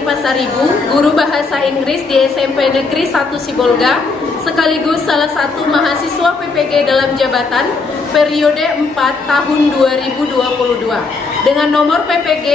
Suryani Pasaribu, guru bahasa Inggris di SMP Negeri 1 Sibolga, sekaligus salah satu mahasiswa PPG dalam jabatan periode 4 tahun 2022 dengan nomor PPG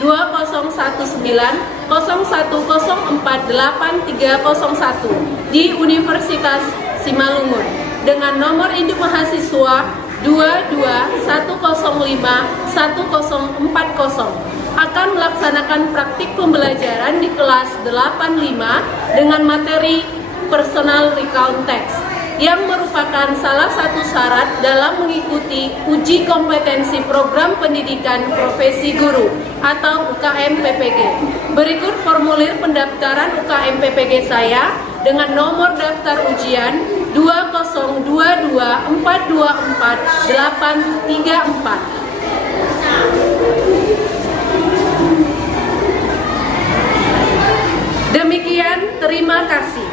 201901048301 di Universitas Simalungun dengan nomor induk mahasiswa 22105140 akan melaksanakan praktik pembelajaran di kelas 85 dengan materi personal recount text yang merupakan salah satu syarat dalam mengikuti uji kompetensi program pendidikan profesi guru atau UKM PPG. Berikut formulir pendaftaran UKM PPG saya dengan nomor daftar ujian 20224248834. Demikian, terima kasih.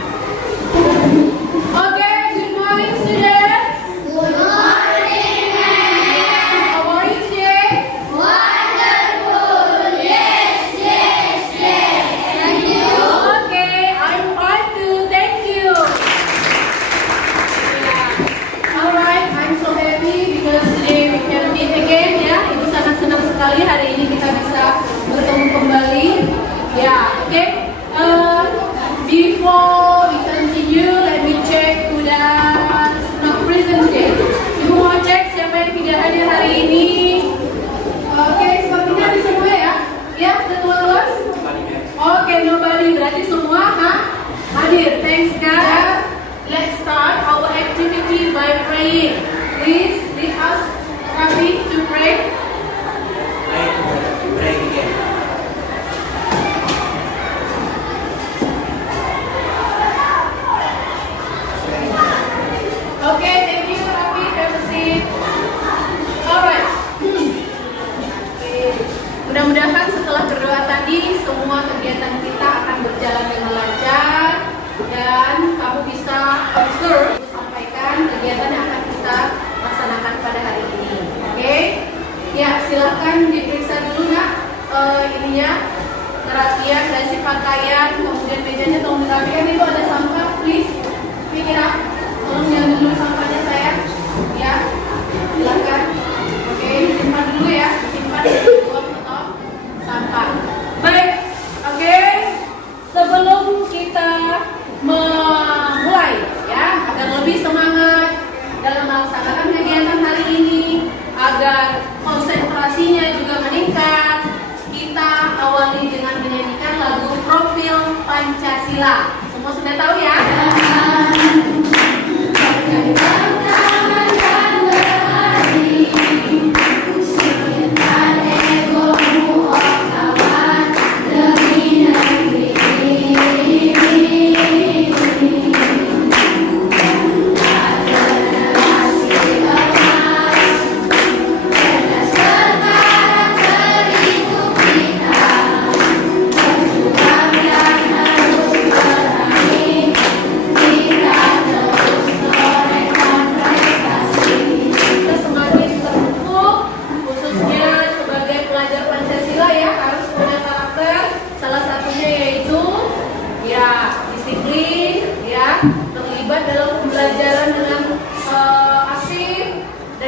Oke, good morning students. Good morning, ma'am. How are you today? Wonderful. Yes, yes, yes. Thank you. Okay, I'm fine too. Thank you. Alright, I'm so happy because today we can meet again ya. Ibu sangat senang sekali hari ini kita bisa bertemu kembali. Ya, oke. Before we continue, let me check who that's not present today. Ibu mau cek siapa yang tidak hadir hari ini. Oke, sepertinya di semua ya. Ya, ketua-ketua. Oke, nobody. Berarti semua hadir. Thanks God. Let's start our activity by praying. Please lead us, Rafi, to pray. Pray again. Okay, thank you, Rafi. Have a seat. Alright. Mudah-mudahan setelah berdoa tadi, semua kegiatan kita akan berjalan dengan lancar dan kamu bisa observe, sampaikan kegiatan yang akan kita laksanakan pada hari ini. Oke? Ya, silakan diperiksa dulu nak ininya, kerapian dan si pakaian, kemudian mejanya tolong dirapikan. Itu ada sampah, please. Pick it up. Tolong jangan dulu sampahnya saya, ya, silakan. Oke, disimpan dulu ya, disimpan buat potong sampah. Baik, oke. Sebelum kita memulai, ya, agar lebih semangat dalam melaksanakan kegiatan hari ini, agar konsentrasinya juga meningkat, kita awali dengan menyanyikan lagu Profil Pancasila. Semua sudah tahu ya?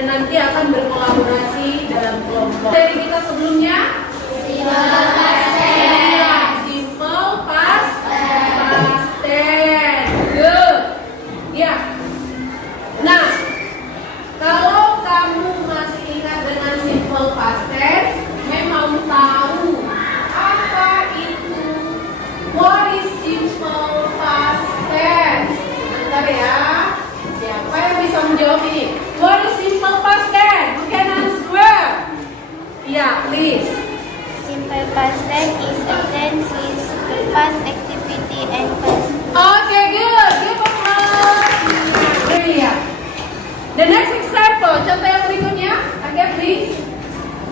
Nanti akan berkolaborasi dalam kelompok. Dari kita sebelumnya, simple past tense. Good. Ya. Nah, kalau kamu masih ingat dengan simple past tense, memang tahu apa itu what is simple past tense. Bentar ya. Siapa yang bisa menjawab ini? What is simple past tense? You can answer. Yeah, please. Simple past tense is a tense with past activity and past. Okay, good. Give applause. Brilliant. The next example, contoh yang berikutnya. Okay, please.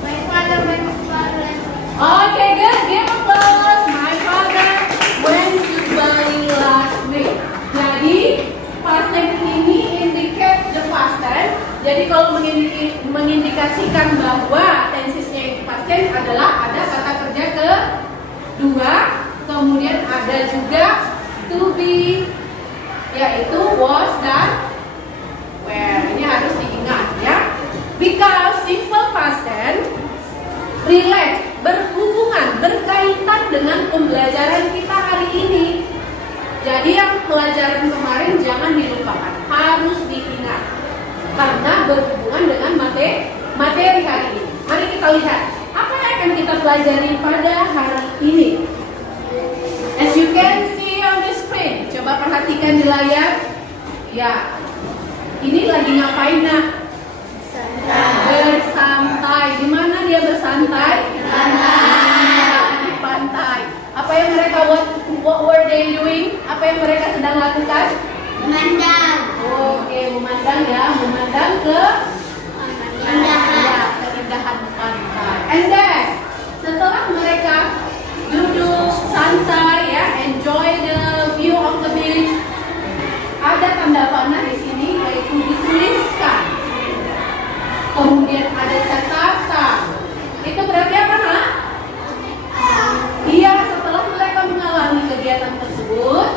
My father went to Paris. Okay, good. Give applause. My father went to Bali last week. Jadi, past tense ini indicate the past tense. Jadi kalau mengindikasikan bahwa tensesnya itu past tense adalah ada kata kerja kedua yaitu was dan were. Ini harus diingat ya. Because simple past tense relate, berhubungan, berkaitan dengan pembelajaran kita hari ini. Jadi yang pelajaran kemarin jangan dilupakan, harus diingat karena berhubungan dengan materi hari ini. Mari kita lihat apa yang akan kita pelajari pada hari ini. As you can see on the screen, coba perhatikan di layar. Ya, ini lagi ngapain nak? Bersantai. Di mana dia bersantai? Di pantai. Apa yang mereka what were they doing? Apa yang mereka sedang lakukan? Memandang. Oke, memandang ya, memandang ke keindahan pantai. And then setelah mereka duduk santai ya, enjoy the view of the beach, ada tanda panah di sini yaitu dituliskan. Kemudian ada catatan. Itu berarti apa nak? Iya, setelah mereka mengalami kegiatan tersebut,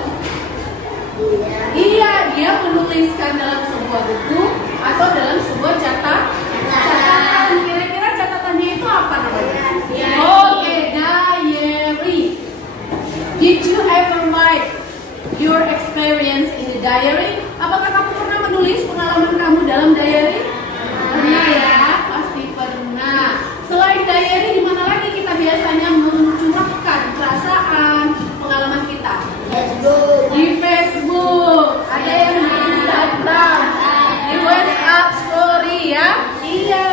iya, dia menuliskan dalam sebuah buku atau dalam sebuah catatan. Kira-kira catatannya itu apa namanya? Oke, diary. Did you ever write your experience in the diary? Apakah kamu pernah menulis pengalaman kamu dalam diary? Pernah ya, pasti pernah. Selain diary, di mana lagi kita biasanya mencurahkan perasaan, pengalaman kita? Di Facebook, ada yang di Instagram, di WhatsApp story ya. Iya,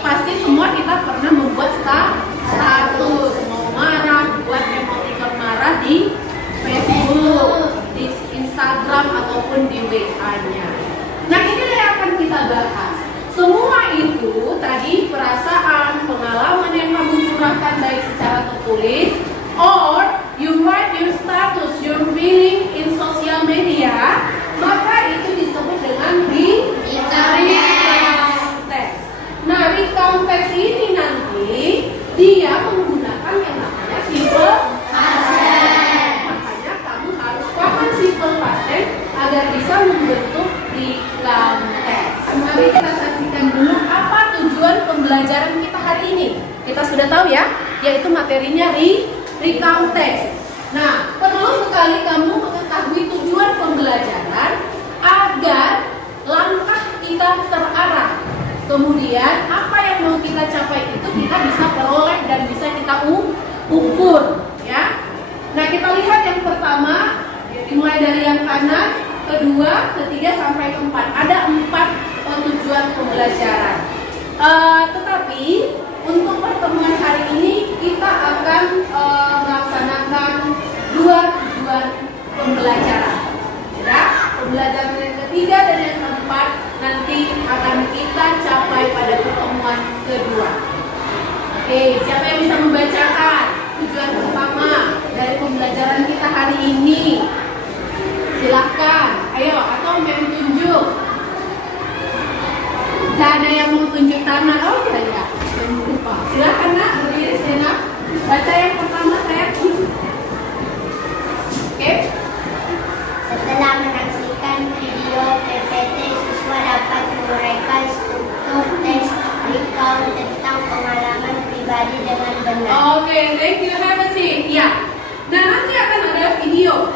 pasti semua kita pernah membuat status, mau marah, buat emoticon marah di Facebook, di Instagram ataupun di WA-nya. Nah, inilah yang akan kita bahas. Semua itu tadi perasaan, pengalaman yang kamu curahkan baik secara tertulis or you write your status, your feeling in social media, maka itu disebut dengan recount text. Nah, recount text ini nanti dia menggunakan yang namanya simple past tense. Makanya kamu harus paham simple past tense agar bisa membentuk recount text. Mari kita saksikan dulu apa tujuan pembelajaran kita hari ini. Kita sudah tahu ya, yaitu materinya recount text. Nah, perlu sekali kamu mengetahui tujuan pembelajaran agar langkah kita terarah. Kemudian apa yang mau kita capai itu kita bisa peroleh dan bisa kita ukur, ya. Nah, kita lihat yang pertama, dimulai dari yang kanan, kedua, ketiga sampai keempat. Ada 4 tujuan pembelajaran. Tetapi untuk pertemuan hari ini kita akan melaksanakan 2 tujuan pembelajaran. Ya, pembelajaran yang ketiga dan yang keempat nanti akan kita capai pada pertemuan kedua. Oke, siapa yang bisa membacakan tujuan pertama dari pembelajaran kita hari ini? Silakan, ayo, atau mau tunjuk? Tidak ada yang mau tunjuk tangan. Oh ya, lupa. Silakan nak, berdiri sejenak. Baca yang pertama saya. Oke. Setelah menyaksikan video PPT, siswa dapat menguraikan struktur teks recount tentang pengalaman pribadi dengan benar. Oke, thank you. Have a seat. Ya. Nah, nanti akan ada video.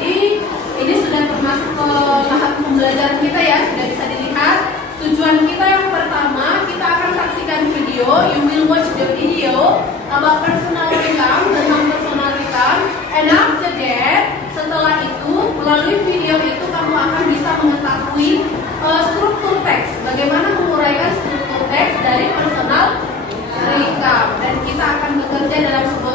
Jadi ini sudah termasuk ke tahap pembelajaran kita ya, sudah bisa dilihat. Tujuan kita yang pertama, kita akan saksikan video. You will watch the video about personal recount, tentang personal recount. And after that, setelah itu, melalui video itu kamu akan bisa mengetahui struktur teks. Bagaimana menguraikan struktur teks dari personal recount. Dan kita akan bekerja dalam sebuah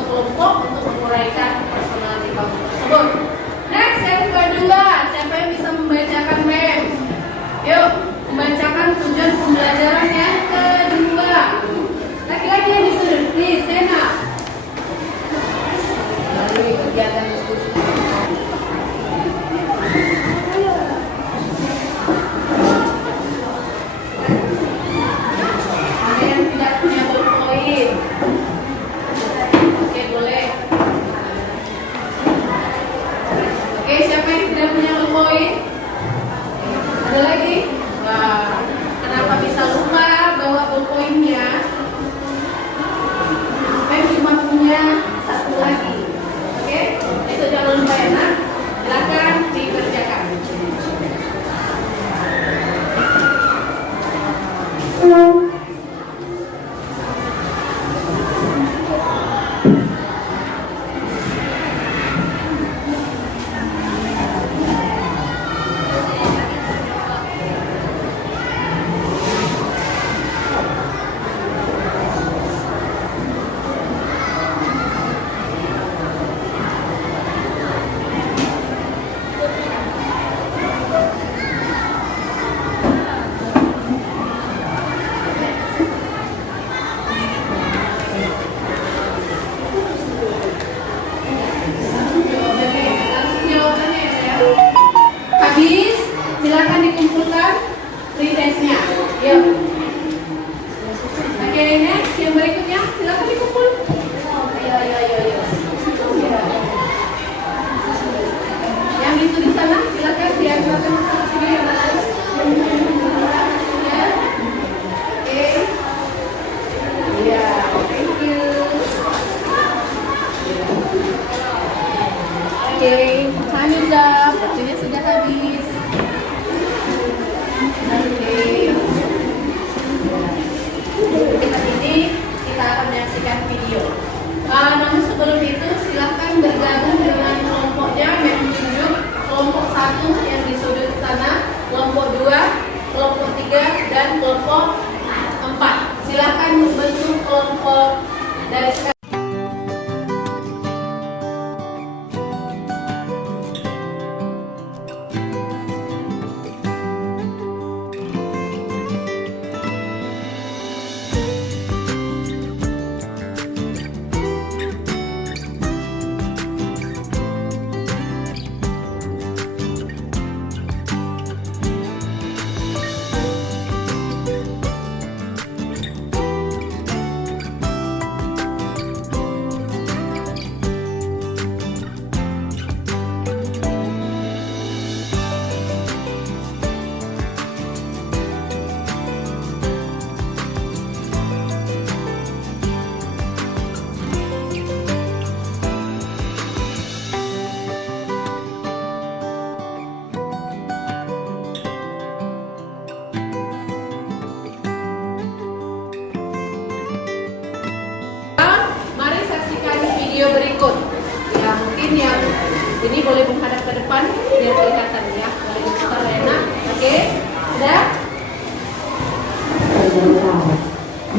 1 yang di sudut sana, kelompok 2, kelompok 3, dan kelompok 4. Silakan membentuk kelompok dari sekarang. Video berikut ya, mungkin yang ini boleh menghadap ke depan biar kelihatan ya, boleh diputar Lena. Oke, sudah. Hello guys,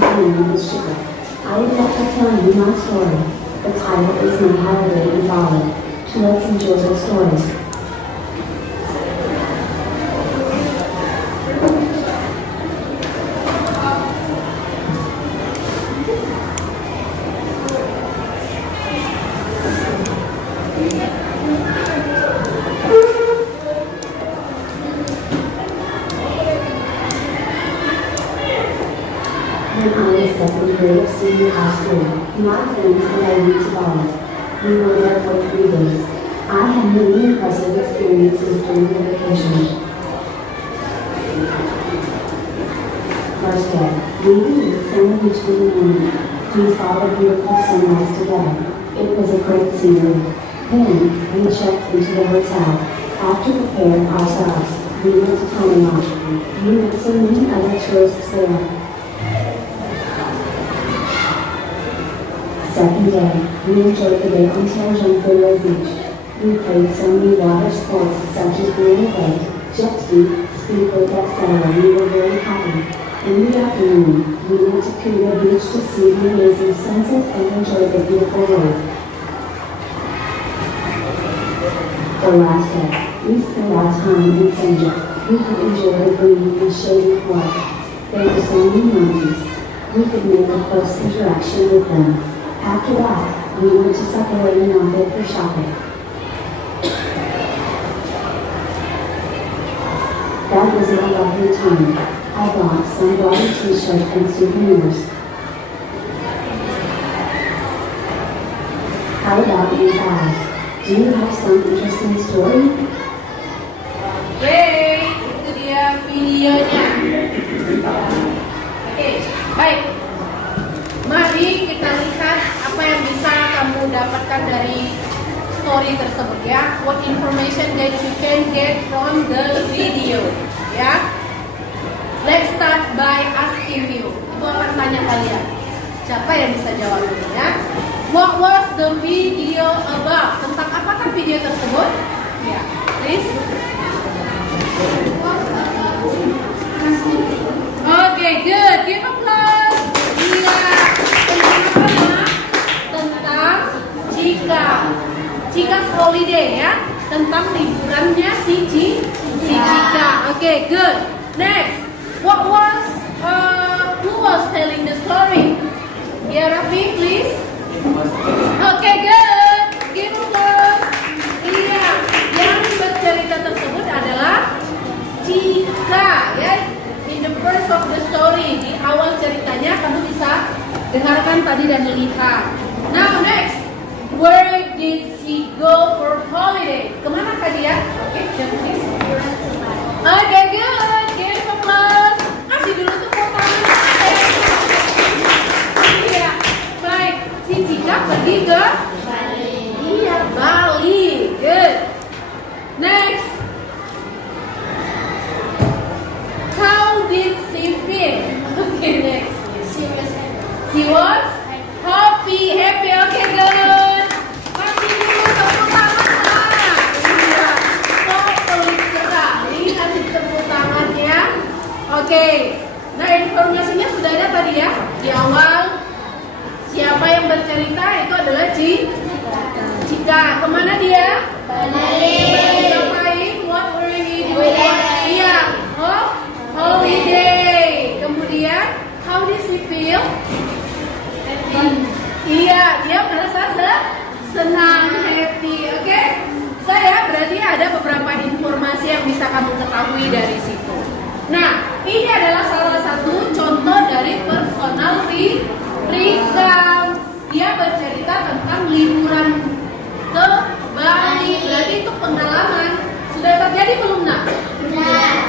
my name is Sugar. I would like to tell you my story. The title is My Holiday in Bali. Let's enjoy the story. When I was second grade of senior high school, my friends and I went to Bali. We were there for 3 days. I had many impressive experiences during the vacation. First day, we visited Sand Beach in the morning. We saw the beautiful sunrise together. It was a great scenery. Then, we checked into the hotel. After preparing ourselves, we went to Tonle Sap. We met so many other tourists there. Second day, we enjoyed the day on Tanjung Beach. We played so many water sports such as rollerblade, jet ski, speedboat, etc. We were very happy. In the afternoon, we went to Kuta Beach to see the amazing sunset and enjoy the beautiful wave. The last day, we spent our time in Senja. We could enjoy the green and shady forest. There were so many monkeys. We could make a close interaction with them. After that, we went to Sakura Market for shopping. That was a lovely time. I bought some body t-shirts and souvenirs. How about you guys? Do you have some interesting story? Oke, itu dia videonya. Oke, baik. Mari kita lihat apa yang bisa kamu dapatkan dari story tersebut ya. What information that you can get from the video ya. Let's start by asking you. Ibu akan tanya kalian. Siapa yang bisa jawab dulu ya? What was the video about? Tentang apa kan video tersebut? Ya, please. Okay, good. Give applause. Iya. Tentang apa ya? Tentang Chika's holiday ya. Tentang liburannya si Chika. Okay, good. Next, what was who was telling the story? Ya, Raffi, please. Okay, good. Give applause. Iya, yang bercerita tersebut adalah Chika ya. In the first of the story, di awal ceritanya kamu bisa dengarkan tadi dan lihat. Now next, where did she go for holiday? Kemana kah dia? Okay, please. Okay, good. Give applause. Kasih dulu tuh tangan. Iya, baik. Si Chika pergi ke Bali. Iya, Bali. Good. Next. How did she feel? Okay, next. She was happy. Okay, good. Masih dulu tepuk tangan. Iya. Oke. Nah, informasinya sudah ada tadi ya. Di awal siapa yang bercerita itu adalah Cika. Kemana dia? Ngapain? What were he doing? Iya. Oh, holiday. Kemudian, how does he feel? Iya, dia merasa senang, happy. Oke? Saya berarti ada beberapa informasi yang bisa kamu ketahui dari situ. Nah, ini adalah salah satu contoh dari personal recount. Dia bercerita tentang liburan ke Bali. Berarti itu pengalaman. Sudah terjadi belum, nak?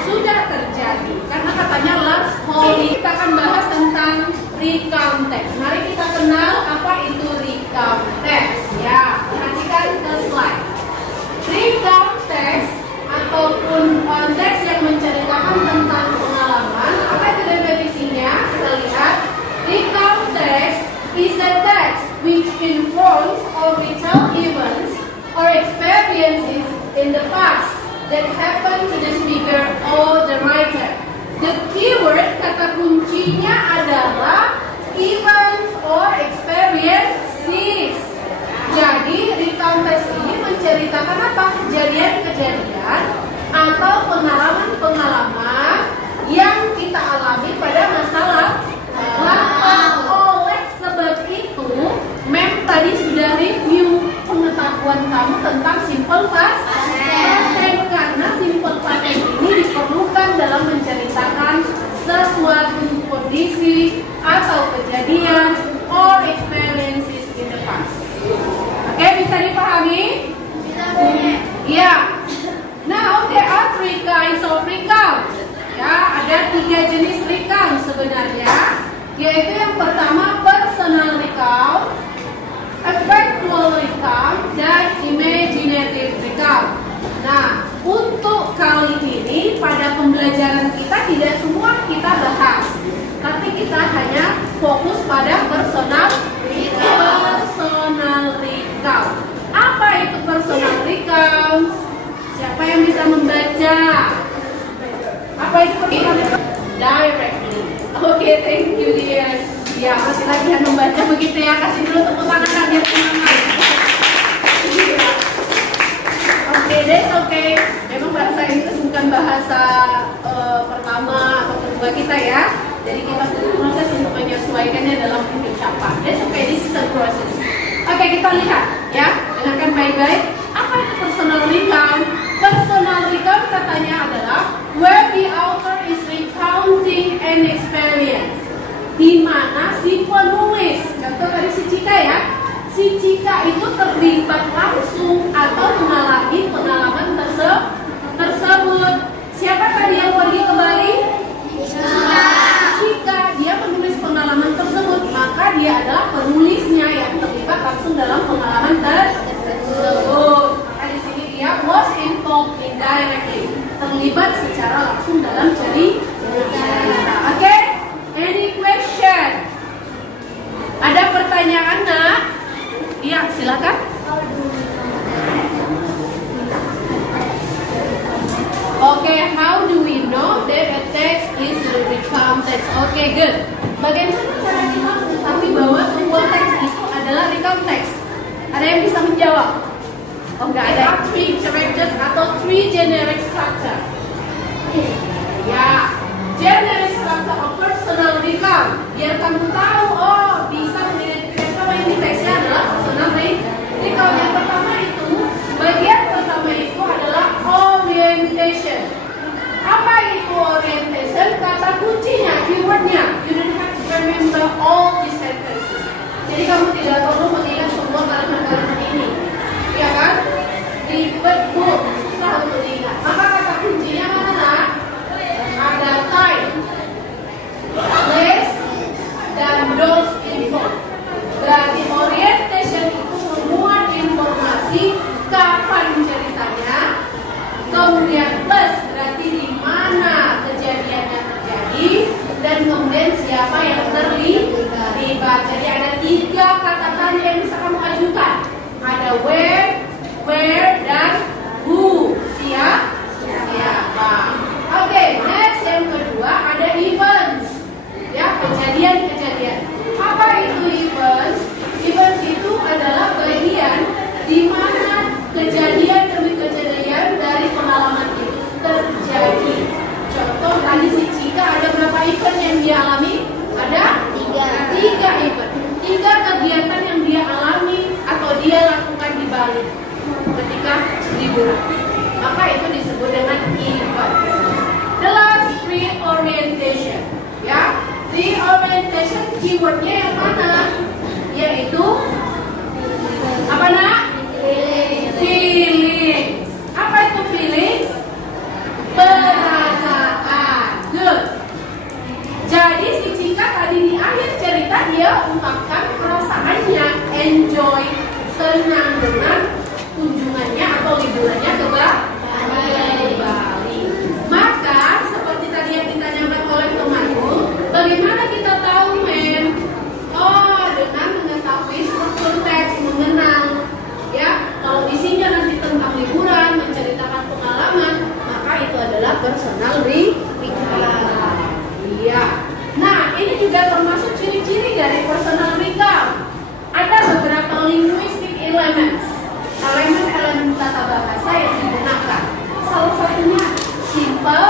Sudah terjadi. Karena katanya last holiday. Kita akan bahas tentang recount text. Mari kita kenal apa itu recount text. Ya, perhatikan ke slide. Recount text ataupun teks yang menceritakan tentang pengalaman. Apa itu definisinya? Kita lihat. Recount text is a text which informs or retell events or experiences in the past that happened to the speaker or the writer. The keyword kata kuncinya adalah events or experiences. Jadi recount text ini menceritakan apa? Kejadian-kejadian atau pengalaman-pengalaman yang kita alami pada masa lalu. Oleh sebab itu, Mem tadi sudah review pengetahuan kamu tentang simple past tense, karena simple past tense ini diperlukan dalam menceritakan sesuatu kondisi atau kejadian or experiences in the past. Oke, bisa dipahami? Ya. Now there are 3 kinds of recount. Ya, ada 3 jenis recount sebenarnya, yaitu yang pertama personal recount, factual recount, dan imaginative recount. Nah, untuk kali ini pada pembelajaran kita tidak semua kita bahas, tapi kita hanya fokus pada personal recount. Apa itu personal recount? Siapa yang bisa membaca? Apa itu personal recount? Directly. Oke, thank you dear. Ya, masih latihan membaca begitu ya. Kasih dulu tepuk tangan kan biar semangat. Oke, that's okay. Memang bahasa Inggris bukan bahasa pertama atau kedua kita ya. Jadi kita butuh proses untuk menyesuaikannya dalam ucapan. That's okay, this is a process. Oke, kita lihat ya. Dengarkan baik-baik. Apa itu personal recount? Personal recount katanya adalah where the author is recounting an experience, di mana si penulis, contoh dari si Cika ya, si Cika itu terlibat langsung atau mengalami pengalaman tersebut. Siapa tadi yang pergi ke Bali? Cika. Dia menulis pengalaman tersebut, maka dia adalah penulisnya yang terlibat langsung dalam pengalaman tersebut. Maka di sini dia was involved indirectly, terlibat secara langsung dalam cerita. Oke? Any question? Ada pertanyaan, nak? Iya, silakan. Okay, how do we know that a text is a recount text? Okay, good. Bagaimana cara kita mengetahui bahwa sebuah teks itu adalah recount text? Ada yang bisa menjawab? Oh, enggak ada. 3 characters atau 3 generic structure. Ya, generic structure of personal recount. Biar kamu tahu, oh, bisa mengidentifikasi bahwa ini teksnya adalah personal recount. Yang pertama itu, bagian pertama itu adalah orientation. Apa itu orientation? Kata kuncinya, keywordnya. You don't have to remember all these sentences. Jadi kamu tidak perlu mengingat semua kalimat-kalimat ini, ya kan? Ribet, Bu, susah untuk diingat. Maka kata kuncinya mana, nak? Ada time, place, dan those involved. Berarti orientation itu semua informasi kapan ceritanya, kemudian plus berarti di mana kejadiannya terjadi, dan kemudian siapa yang terlibat. Jadi ada 3 kata tanya yang bisa kamu ajukan. Ada where, dan who. Siapa? Oke, next yang kedua ada keywordnya yang mana? Yaitu apa nak? Feeling. Apa itu feeling? Perasaan. Good. Jadi si Cika tadi di akhir cerita dia ungkapkan perasaannya, enjoy, senang dengan kunjungannya atau liburannya ke Bali. Maka seperti tadi yang ditanyakan oleh temanku, bagaimana kita tahu men? Oh, dengan mengetahui struktur teks, mengenal. Ya, kalau isinya nanti tentang liburan, menceritakan pengalaman, maka itu adalah personal recall. Iya. Nah, ini juga termasuk ciri-ciri dari personal recall. Ada beberapa linguistic elements, elemen-elemen tata bahasa yang digunakan. Salah satunya simple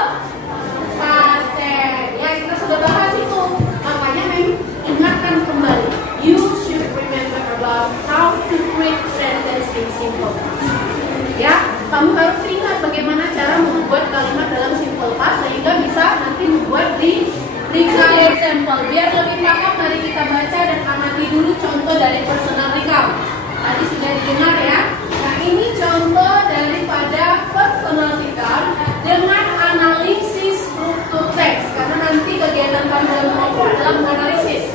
past tense. Ya, kita sudah bahas itu. Makanya ingatkan kembali. You should remember about how to create sentence in simple past. Ya, kamu harus ingat bagaimana cara membuat kalimat dalam simple past sehingga bisa nanti membuat di recall example. Biar lebih paham, mari kita baca dan amati dulu contoh dari personal recall. Tadi sudah didengar ya. Nah, ini contoh daripada personal recall dengan analisis struktur teks. Karena nanti kegiatan kamu dalam kelompok adalah menganalisis.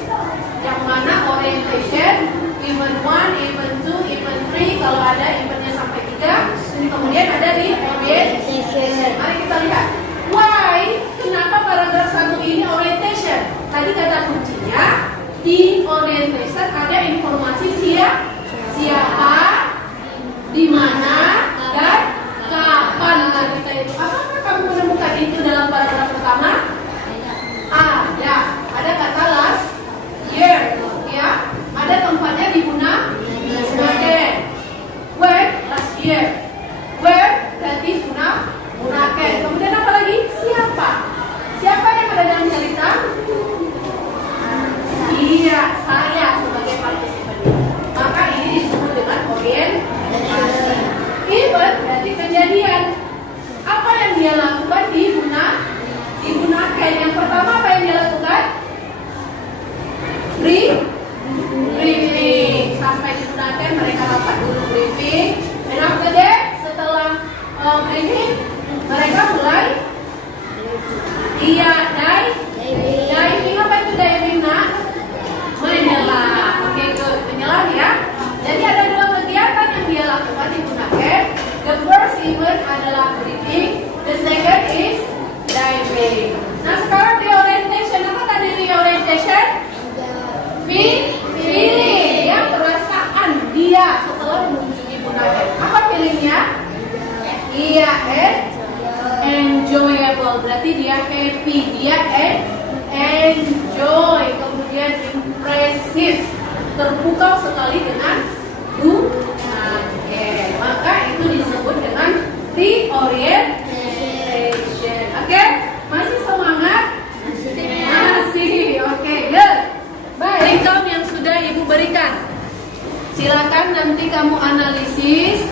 Yang mana orientation, event 1, event 2, event 3, kalau ada eventnya sampai 3, kemudian ada di orientation. Mari kita lihat. Why? Kenapa paragraf 1 ini orientation? Tadi kata kuncinya di orientation ada informasi siapa, di mana, dan kapan kita itu. Apakah kamu menemukan itu dalam paragraf pertama? Ya, ada kata last year, ya, ada tempatnya di Bunaken. When last year, where berarti Bunaken. Kemudian apa lagi? Siapa? Siapa yang ada dalam cerita? Iya, saya sebagai partisipan. Maka ini disebut dengan orientasi. Event berarti kejadian. Apa yang dia lakukan di Bunaken? Yang pertama apa yang dia lakukan? Briefing. Sampai di Bunaken mereka rapat dulu briefing. Dan after that, setelah briefing, mereka mulai diving. Apa itu diving nak? Menyelam. Oke, good. Menyelam ya. Jadi ada 2 kegiatan yang dia lakukan di Bunaken. The first event adalah briefing. The second is diving. Nah, sekarang reorientation. Apa tadi reorientation? Feeling. Ya, perasaan dia setelah mengunjungi Bunaken. Apa feelingnya? Iya, enjoyable. Berarti dia happy, dia enjoy. Kemudian impressive, terpukau sekali dengan Bunaken. Maka itu disebut dengan reorientation. Oke, masih semangat? Masih. Oke, good. Baik, recount yang sudah Ibu berikan. Silakan nanti kamu analisis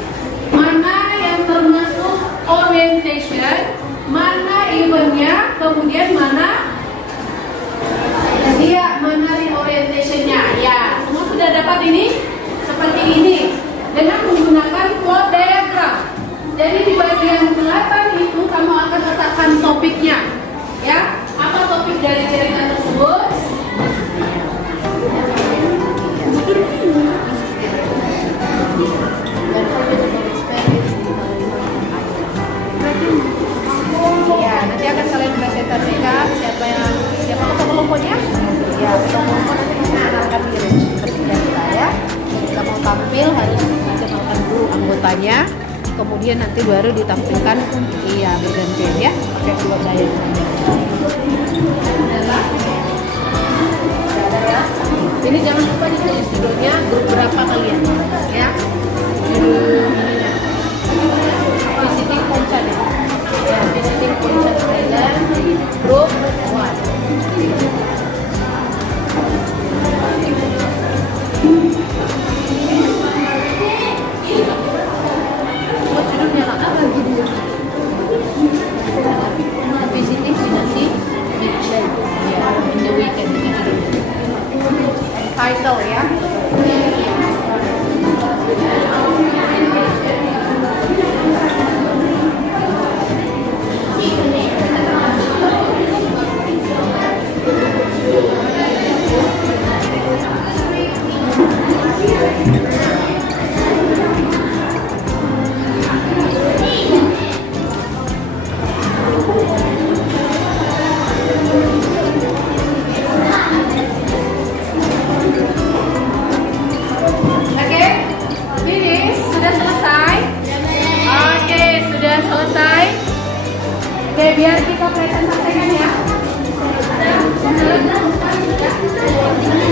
mana yang termasuk orientation, mana eventnya, kemudian mana reorientationnya. Ya, semua sudah dapat ini? Seperti ini, dengan menggunakan plot diagram. Jadi di bagian selatan itu kamu akan letakkan topiknya. Ya, apa topik dari cerita tersebut? Ya, nanti akan kalian presentasikan siapa kelompoknya. Ya, kelompok nanti mengenalkan diri seperti biasa ya. Kita mau tampil harus dikenalkan dulu anggotanya, kemudian nanti baru ditampilkan. Iya, bergantian ya, pakai dua gaya. Ini jangan lupa ditulis judulnya grup berapa kalian ya. Visiting Puncak ya. Visiting Puncak Island Group 1. Visiting Sinasi Beach ya, in the weekend itu judulnya. Oke, biar kita presentasikan ya.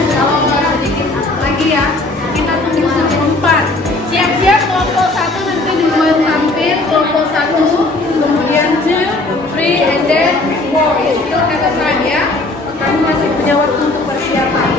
Kalau sedikit lagi ya, kita tunggu sebentar. Siap-siap kelompok 1 nanti duluan tampil, kelompok 1, kemudian 2, 3, and then 4. Itu kata saya, kamu masih punya waktu untuk persiapan.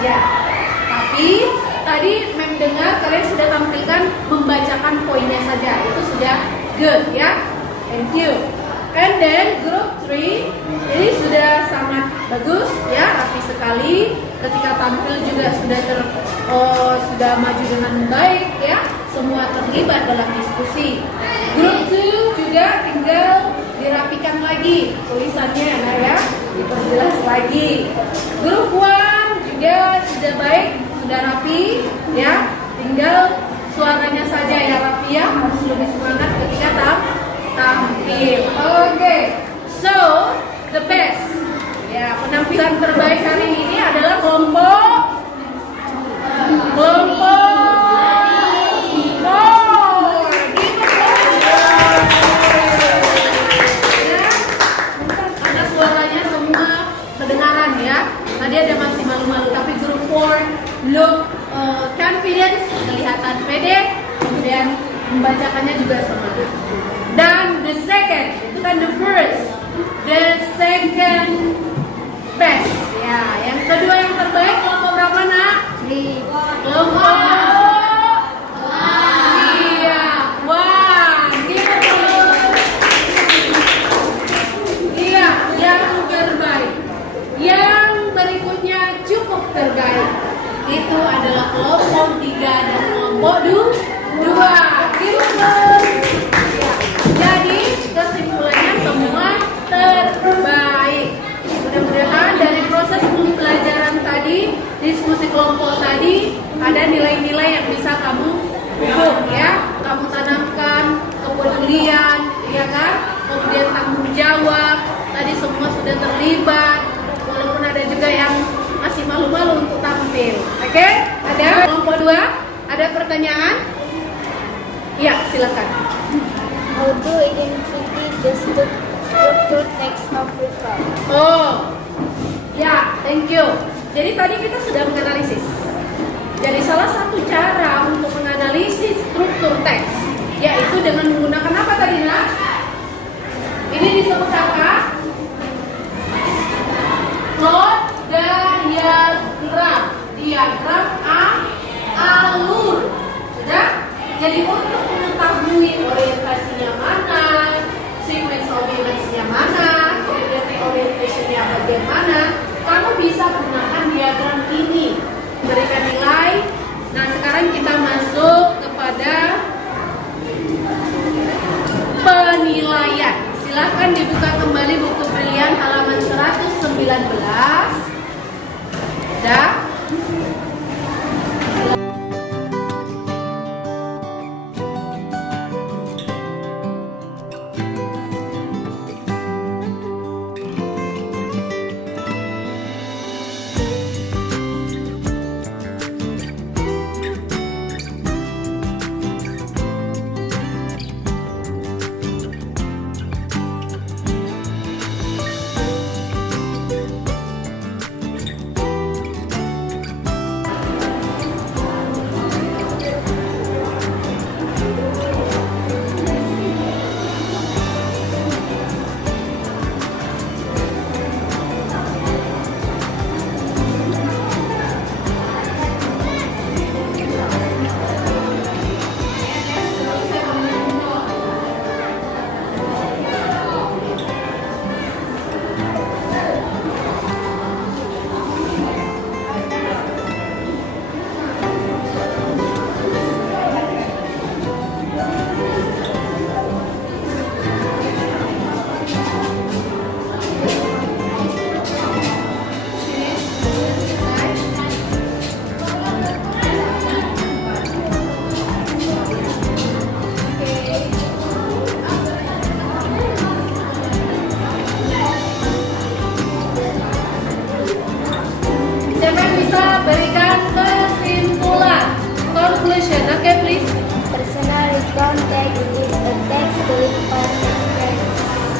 saja. Tapi tadi Mem dengar kalian sudah tampilkan membacakan poinnya saja. Itu sudah good ya. Thank you. And then group 3 ini sudah sangat bagus ya, rapi sekali. Ketika tampil juga sudah maju dengan baik ya. Semua terlibat dalam diskusi. Group 2 juga tinggal dirapikan lagi tulisannya ya, diperjelas lagi. Group 1 juga sudah baik, sudah rapi ya. Tinggal suaranya saja ya rapi ya, harus lebih semangat ketika tampil. Oke, so the best. Ya, penampilan terbaik hari ini adalah kelompok 4. Ya, karena suaranya semua kedengaran ya. Tadi ada masih malu-malu, tapi grup 4 look confidence, kelihatan pede, kemudian membacakannya juga semangat. Dan the second, itu kan the first, the second best. Ya, yang kedua yang terbaik kelompok berapa nak? Kelompok. Iya, one. Iya, yang terbaik. Yang berikutnya cukup terbaik. Itu adalah kelompok 3 dan kelompok 2. Jadi kesimpulannya semua terbaik. Mudah-mudahan dari proses pembelajaran tadi, diskusi kelompok tadi, ada nilai-nilai yang bisa kamu pupuk ya. Kamu tanamkan kepedulian, ya kan? Kemudian tanggung jawab. Tadi semua sudah terlibat. Walaupun ada juga yang masih malu-malu untuk tampil. Oke? Ada kelompok 2? Ada pertanyaan? Ya, silakan. How to identify the structure text of report? Oh, ya, thank you. Jadi tadi kita sudah menganalisis. Jadi salah satu cara untuk menganalisis struktur teks, yaitu dengan menggunakan apa tadi nak? Ini disebut apa? Plot diagram. Diagram alur. Sudah? Jadi untuk mengetahui orientasinya mana, sequence of events-nya mana, kemudian orientation-nya bagaimana, kamu bisa gunakan diagram ini, berikan nilai. Nah, sekarang kita masuk kepada penilaian. Silakan dibuka kembali buku pilihan halaman 119. Dah?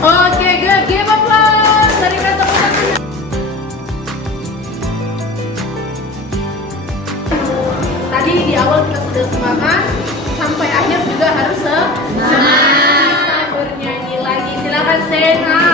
Oke, good. Give applause. Berikan tepuk tangan. Tadi di awal kita sudah semangat, sampai akhir juga harus semangat. Kita bernyanyi lagi. Silakan Sena.